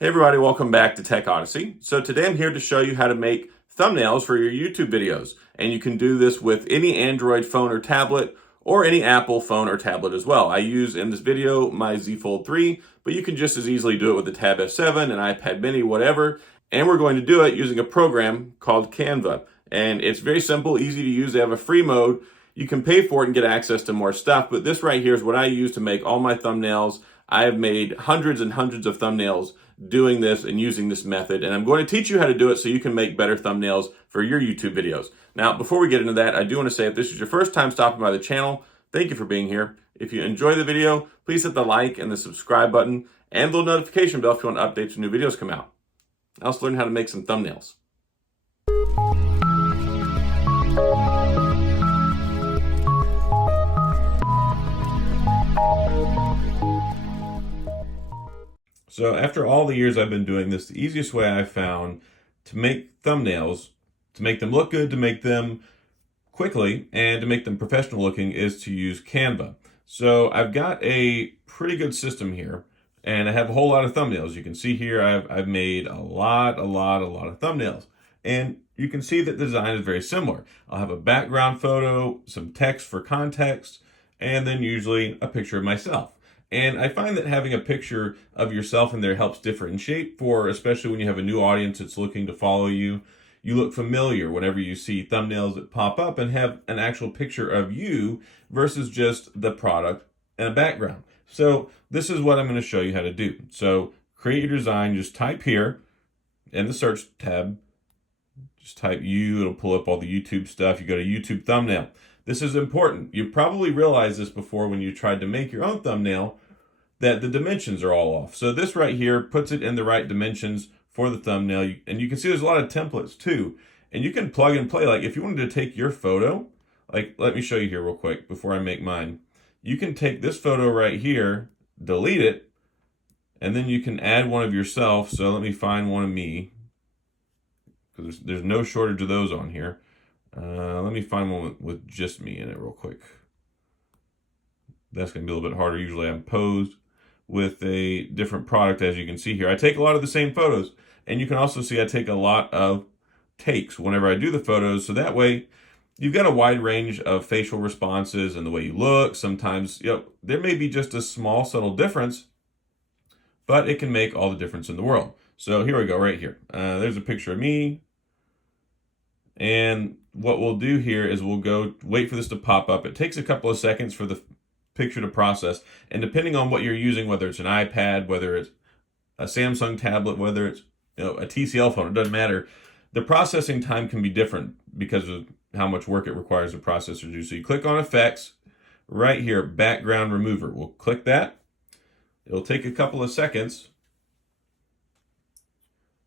Hey everybody, welcome back to TechOdyssey. So today I'm here to show you how to make thumbnails for your YouTube videos. And you can do this with any Android phone or tablet or any Apple phone or tablet as well. I use in this video my Z Fold 3, but you can just as easily do it with the Tab F7, an iPad mini, whatever. And we're going to do it using a program called Canva. And it's very simple, easy to use. They have a free mode. You can pay for it and get access to more stuff, but this right here is what I use to make all my thumbnails. I have made hundreds and hundreds of thumbnails doing this and using this method, and I'm going to teach you how to do it so you can make better thumbnails for your YouTube videos. Now, before we get into that, I do want to say if this is your first time stopping by the channel, thank you for being here. If you enjoy the video, please hit the like and the subscribe button and the notification bell if you want updates when new videos come out. Now let's learn how to make some thumbnails. So after all the years I've been doing this, the easiest way I've found to make thumbnails, to make them look good, to make them quickly, and to make them professional looking is to use Canva. So I've got a pretty good system here, and I have a whole lot of thumbnails. You can see here I've made a lot of thumbnails. And you can see that the design is very similar. I'll have a background photo, some text for context, and then usually a picture of myself. And I find that having a picture of yourself in there helps differentiate for, especially when you have a new audience that's looking to follow you. You look familiar whenever you see thumbnails that pop up and have an actual picture of you versus just the product and a background. So this is what I'm going to show you how to do. So create your design, just type here in the search tab, just type you, it'll pull up all the YouTube stuff. You go to YouTube thumbnail. This is important. You probably realized this before when you tried to make your own thumbnail, that the dimensions are all off. So this right here puts it in the right dimensions for the thumbnail. And you can see there's a lot of templates too. And you can plug and play. Like if you wanted to take your photo, like let me show you here real quick before I make mine. You can take this photo right here, delete it, and then you can add one of yourself. So let me find one of me, because there's no shortage of those on here. Let me find one with just me in it real quick. That's going to be a little bit harder. Usually I'm posed with a different product, as you can see here. I take a lot of the same photos, and you can also see I take a lot of takes whenever I do the photos, so that way you've got a wide range of facial responses and the way you look. Sometimes, there may be just a small, subtle difference, but it can make all the difference in the world. So here we go, right here. There's a picture of me. And what we'll do here is we'll go wait for this to pop up. It takes a couple of seconds for the picture to process. And depending on what you're using, whether it's an iPad, whether it's a Samsung tablet, whether it's a TCL phone, it doesn't matter. The processing time can be different because of how much work it requires the processor to do. So you click on Effects, right here, Background Remover. We'll click that. It'll take a couple of seconds.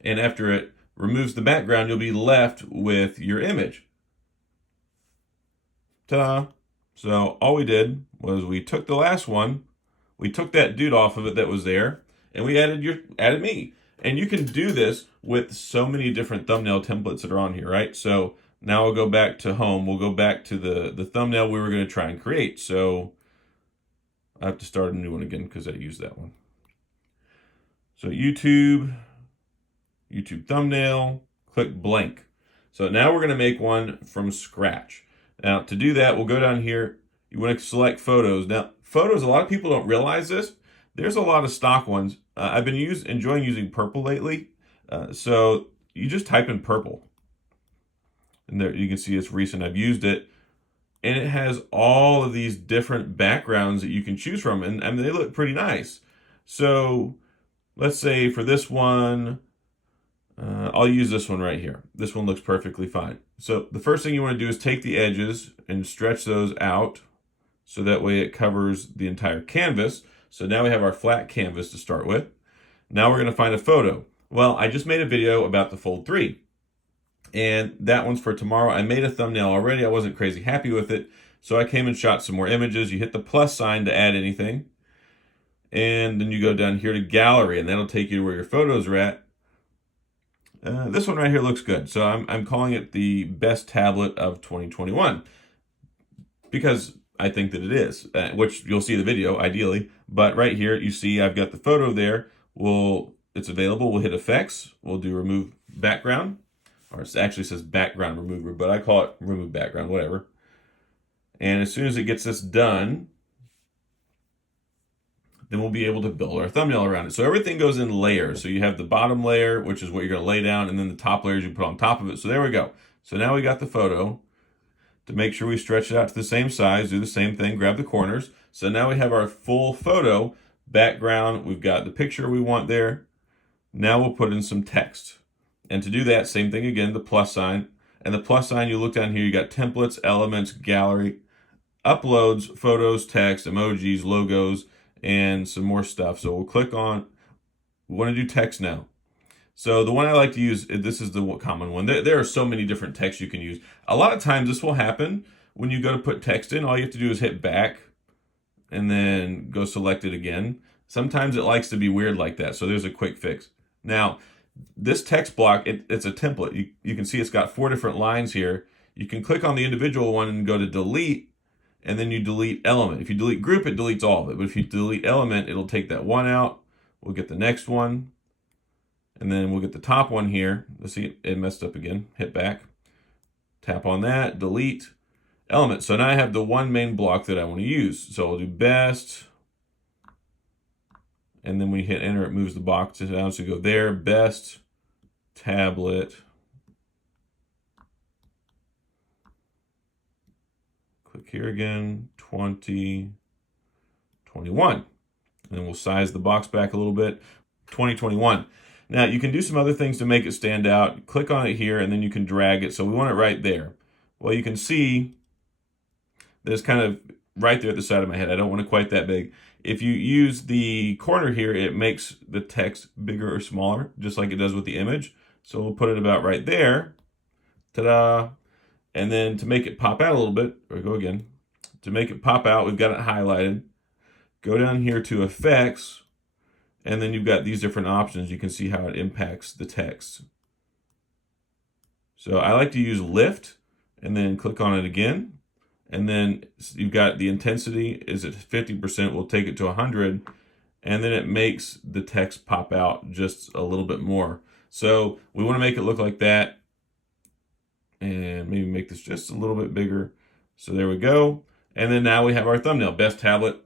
And after it removes the background, you'll be left with your image. Ta-da! So all we did was we took the last one, we took that dude off of it that was there, and we added me. And you can do this with so many different thumbnail templates that are on here, right? So now we'll go back to home. We'll go back to the thumbnail we were going to try and create. So I have to start a new one again because I used that one. So YouTube thumbnail, click blank. So now we're going to make one from scratch. Now to do that, we'll go down here. You want to select photos. Now photos, a lot of people don't realize this. There's a lot of stock ones. I've been enjoying using purple lately. So you just type in purple. And there you can see it's recent. I've used it. And it has all of these different backgrounds that you can choose from. And they look pretty nice. So let's say for this one, I'll use this one right here. This one looks perfectly fine. So the first thing you want to do is take the edges and stretch those out so that way it covers the entire canvas. So now we have our flat canvas to start with. Now we're going to find a photo. Well, I just made a video about the Fold 3. And that one's for tomorrow. I made a thumbnail already. I wasn't crazy happy with it. So I came and shot some more images. You hit the plus sign to add anything. And then you go down here to gallery, and that'll take you to where your photos are at. This one right here looks good. So I'm calling it the best tablet of 2021 because I think that it is, which you'll see the video ideally. But right here, you see I've got the photo there. We'll it's available, we'll hit effects, we'll do remove background, or it actually says background remover, but I call it remove background, whatever. And as soon as it gets this done, then we'll be able to build our thumbnail around it. So everything goes in layers. So you have the bottom layer, which is what you're going to lay down, and then the top layers you put on top of it. So there we go. So now we got the photo. To make sure we stretch it out to the same size, do the same thing, grab the corners. So now we have our full photo background. We've got the picture we want there. Now we'll put in some text. And to do that, same thing again, the plus sign. And the plus sign, you look down here, you got templates, elements, gallery, uploads, photos, text, emojis, logos, and some more stuff. So we'll click on, we want to do text now. So the one I like to use, this is the common one. There are so many different texts you can use. A lot of times this will happen when you go to put text in. All you have to do is hit back and then go select it again. Sometimes it likes to be weird like that. So there's a quick fix. Now, this text block, it's a template. You can see it's got 4 different lines here. You can click on the individual one and go to delete, and then you delete element. If you delete group, it deletes all of it. But if you delete element, it'll take that one out. We'll get the next one. And then we'll get the top one here. Let's see, it messed up again. Hit back. Tap on that, delete element. So now I have the one main block that I want to use. So I'll do best. And then when you hit enter, it moves the box down. So go there, best, tablet. Click here again, 2021. And then we'll size the box back a little bit, 2021. Now you can do some other things to make it stand out. Click on it here and then you can drag it. So we want it right there. Well, you can see that it's kind of right there at the side of my head. I don't want it quite that big. If you use the corner here, it makes the text bigger or smaller, just like it does with the image. So we'll put it about right there. Ta-da! And then to make it pop out a little bit, or go again, to make it pop out, we've got it highlighted. Go down here to effects, and then you've got these different options. You can see how it impacts the text. So I like to use lift, and then click on it again. And then you've got the intensity is at 50%, we'll take it to 100, and then it makes the text pop out just a little bit more. So we want to make it look like that, and maybe make this just a little bit bigger. So there we go. And then now we have our thumbnail, best tablet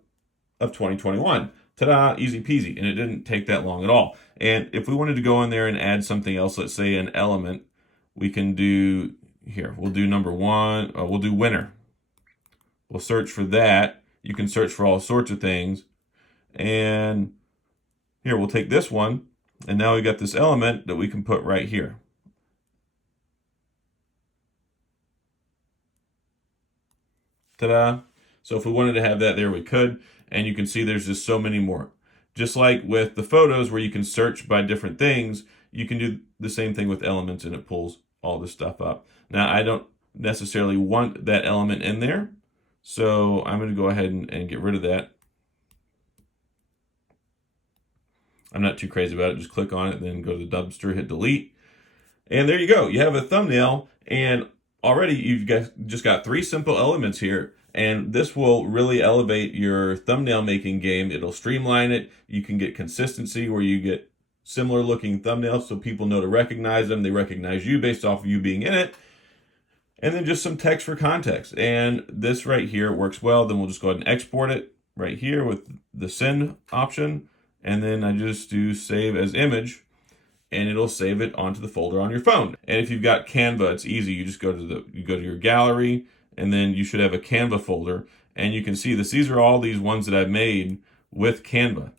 of 2021. Ta-da, easy peasy, and it didn't take that long at all. And if we wanted to go in there and add something else, let's say an element, we can do, here, we'll do number 1, we'll do winter. We'll search for that. You can search for all sorts of things. And here, we'll take this one, and now we got this element that we can put right here. Ta-da. So if we wanted to have that there, we could. And you can see there's just so many more. Just like with the photos where you can search by different things, you can do the same thing with elements and it pulls all this stuff up. Now, I don't necessarily want that element in there. So I'm going to go ahead and get rid of that. I'm not too crazy about it. Just click on it, then go to the dumpster, hit delete. And there you go. You have a thumbnail, and already you've just got 3 simple elements here. And this will really elevate your thumbnail making game. It'll streamline it. You can get consistency where you get similar looking thumbnails so people know to recognize them. They recognize you based off of you being in it. And then just some text for context. And this right here works well. Then we'll just go ahead and export it right here with the send option. And then I just do save as image, and it'll save it onto the folder on your phone. And if you've got Canva, it's easy. You just go to your gallery, and then you should have a Canva folder. And you can see this. These are all these ones that I've made with Canva.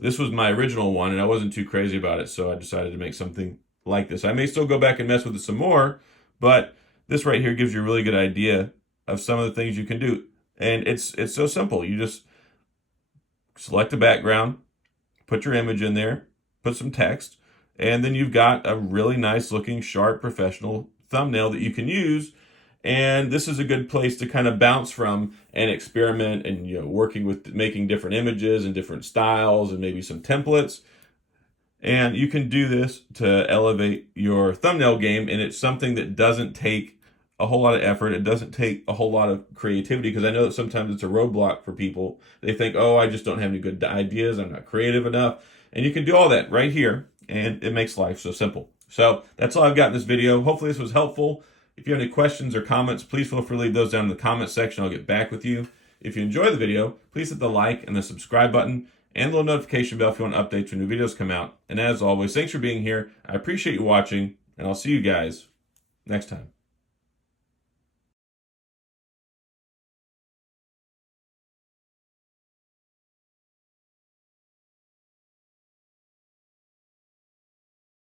This was my original one, and I wasn't too crazy about it, so I decided to make something like this. I may still go back and mess with it some more, but this right here gives you a really good idea of some of the things you can do. And it's so simple. You just select the background, put your image in there, put some text, and then you've got a really nice looking, sharp, professional thumbnail that you can use. And this is a good place to kind of bounce from and experiment and working with making different images and different styles and maybe some templates. And you can do this to elevate your thumbnail game, and it's something that doesn't take a whole lot of effort. It doesn't take a whole lot of creativity, because I know that sometimes it's a roadblock for people. They think, oh, I just don't have any good ideas. I'm not creative enough. And you can do all that right here, and it makes life so simple. So that's all I've got in this video. Hopefully this was helpful. If you have any questions or comments, please feel free to leave those down in the comment section. I'll get back with you. If you enjoy the video, please hit the like and the subscribe button and the little notification bell if you want updates when new videos come out. And as always, thanks for being here. I appreciate you watching, and I'll see you guys next time.